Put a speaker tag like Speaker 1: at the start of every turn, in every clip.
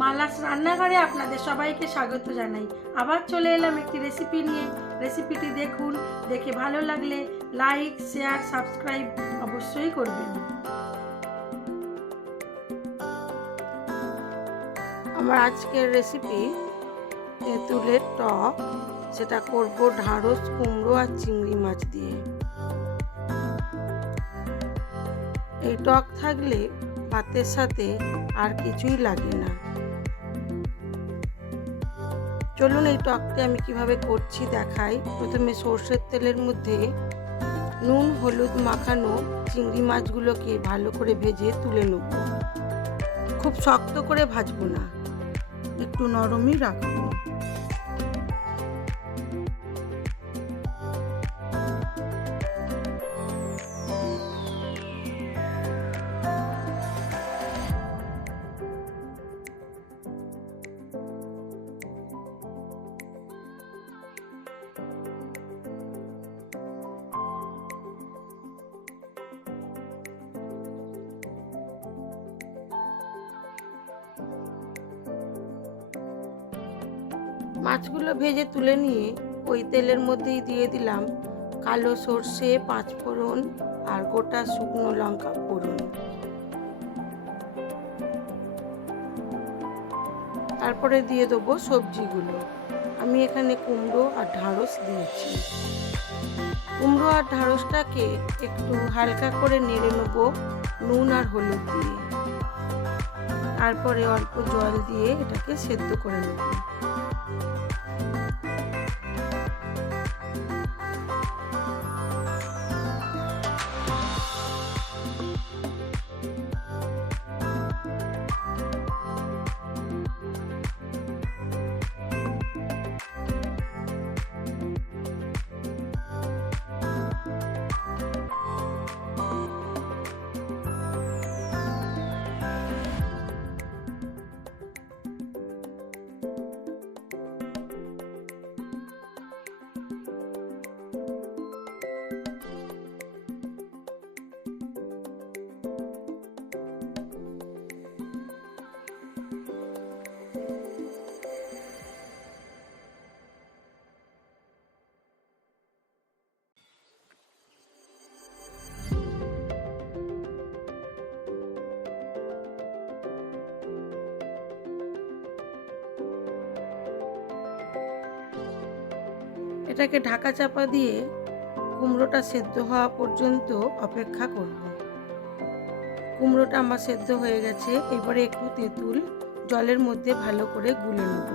Speaker 1: মালাস রান্নাঘরে আপনাদের সবাইকে স্বাগত জানাই। আবার চলে এলাম একটি রেসিপি নিয়ে। রেসিপিটি দেখুন, দেখে ভালো লাগলে লাইক শেয়ার সাবস্ক্রাইব অবশ্যই করবেন। আমার আজকের রেসিপি তেঁতুলের টক, সেটা করব ঢাঁড়স, কুমড়ো আর চিংড়ি মাছ দিয়ে। এই টক থাকলে ভাতের সাথে আর কিছুই লাগে না। চলুন এই টকটি আমি কীভাবে করছি দেখাই। প্রথমে সর্ষের তেলের মধ্যে নুন, হলুদ মাখানো চিংড়ি মাছগুলোকে ভালো করে ভেজে তুলে নেব। খুব শক্ত করে ভাজবো না, একটু নরমই রাখব। মাছগুলো ভেজে তুলে নিয়ে ওই তেলের মধ্যেই দিয়ে দিলাম কালো সর্ষে পাঁচ ফোড়ন আর গোটা শুকনো লঙ্কা ফোড়ন। তারপরে দিয়ে দেবো সবজিগুলো। আমি এখানে কুমড়ো আর ঢাঁড়স দিয়েছি। কুমড়ো আর ঢাঁড়সটাকে একটু হালকা করে নেড়ে নেব নুন আর হলুদ দিয়ে। তারপরে অল্প জল দিয়ে এটাকে সেদ্ধ করে নেব। এটাকে ঢাকা চাপা দিয়ে কুমড়োটা সেদ্ধ হওয়া পর্যন্ত অপেক্ষা করব। কুমড়োটা আমার সেদ্ধ হয়ে গেছে, এবারে একটু তেঁতুল জলের মধ্যে ভালো করে গুলে নেব।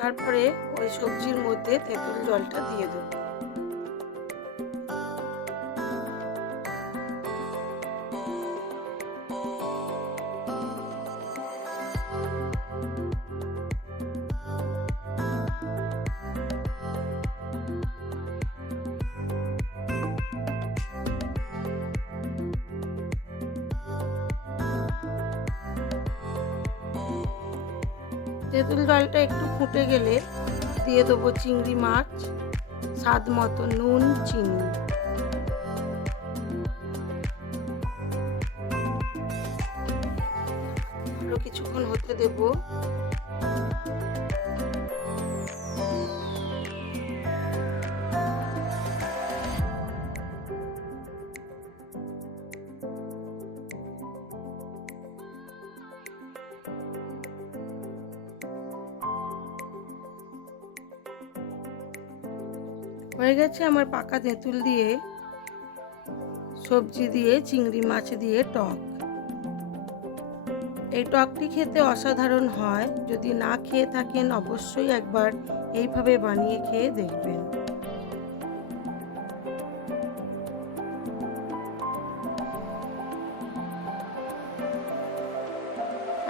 Speaker 1: তারপরে ওই সবজির মধ্যে তেঁতুল জলটা দিয়ে দেবো। তেঁতুল জলটা একটু ফুটে গেলে দিয়ে দেবো চিংড়ি মাছ, স্বাদ মতো নুন, চিনি। কিছুক্ষণ হতে দেব। হয়ে গেছে আমার পাকা তেঁতুল দিয়ে, সবজি দিয়ে, চিংড়ি মাছ দিয়ে টক। এই টকটি খেতে অসাধারণ হয়। যদি না খেয়ে থাকেন অবশ্যই একবার এইভাবে বানিয়ে খেয়ে দেখবেন।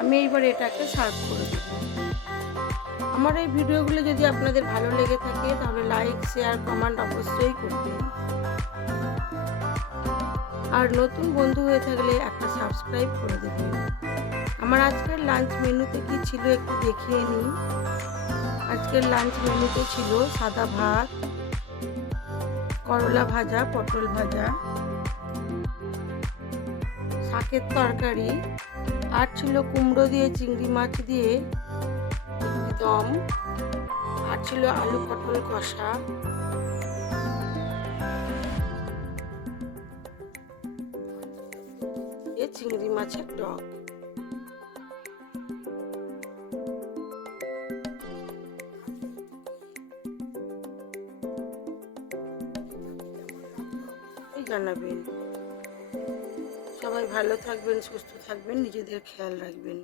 Speaker 1: আমি এইবার এটাকে সার্ভ করে দেবো আমার এই ভিডিওগুলো যদি আপনাদের ভালো লেগে থাকে, তাহলে লাইক শেয়ার কমেন্ট অবশ্যই করবেন। আর নতুন বন্ধু হয়ে থাকলে একটা সাবস্ক্রাইব করে দেবেন। আমার আজকের লাঞ্চ মেনুতে কি ছিল একটু দেখিয়ে নিই। আজকের লাঞ্চ মেনুতে ছিল সাদা ভাত, করলা ভাজা, পটল ভাজা, শাকের তরকারি, আর ছিল কুমড়ো দিয়ে, চিংড়ি মাছ দিয়ে দম, আর ছিল আলু পটল কষা। এ চিংড়ি মাছের টক জানাবেন। সবাই ভালো থাকবেন, সুস্থ থাকবেন, নিজেদের খেয়াল রাখবেন।